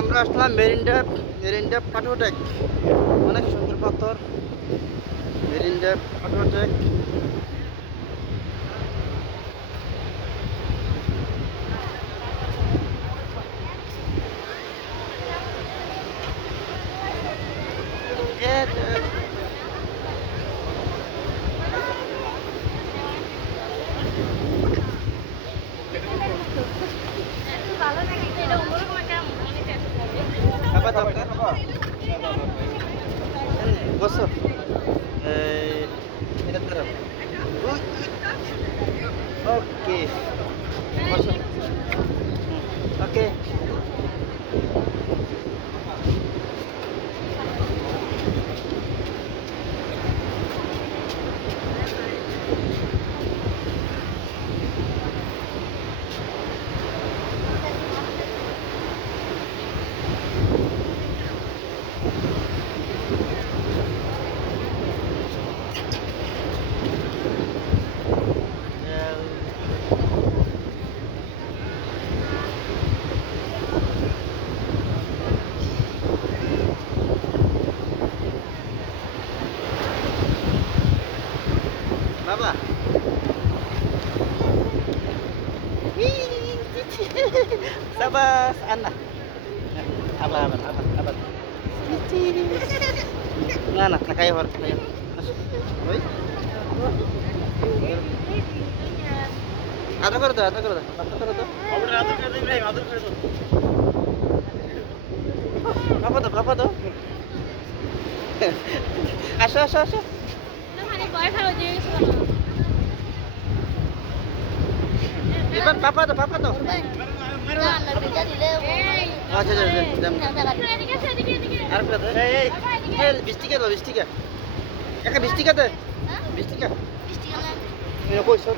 আমরা আসলাম marine drive Patuartek, অনেক সুন্দর পাথর। Marine drive Patuartek. বসো ওকে বসো ওকে। বাবা sabas anak abar না না না kayo kayo ওই আদর করে দাও পাপা দাও আসো ইরফান পাপা দাও আচ্ছা আর বৃষ্টিকা একটা বৃষ্টিকা দে বৃষ্টিকা কই সব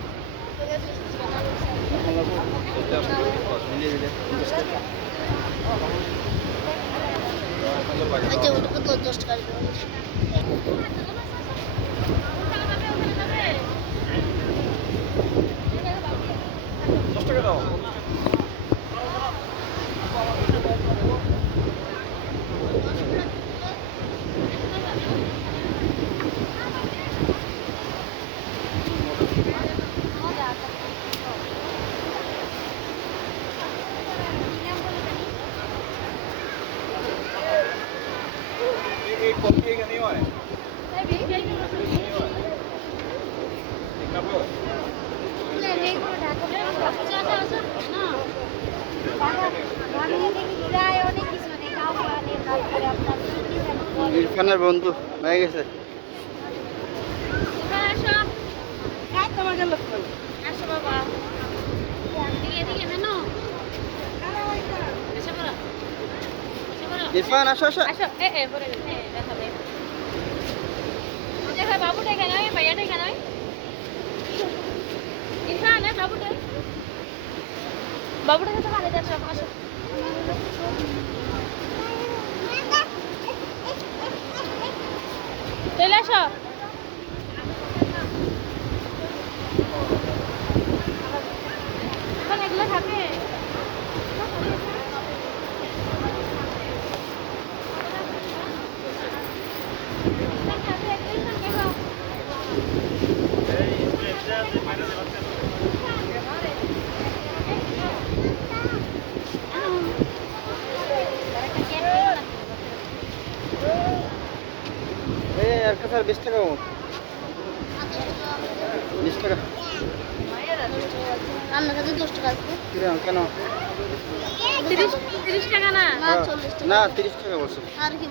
ইরফানের বন্ধু হয়ে গেছে। ইরফান আসো বাবুটাকে তো ভালো যাচ্ছে আসো চলে আসো এখন এগুলো থাকে স্যার 20 টাকা 20 টাকা আমার কাছে 10 টাকা আছে কেন 30 টাকা না 40 টাকা না 30 টাকা বলছো আর কি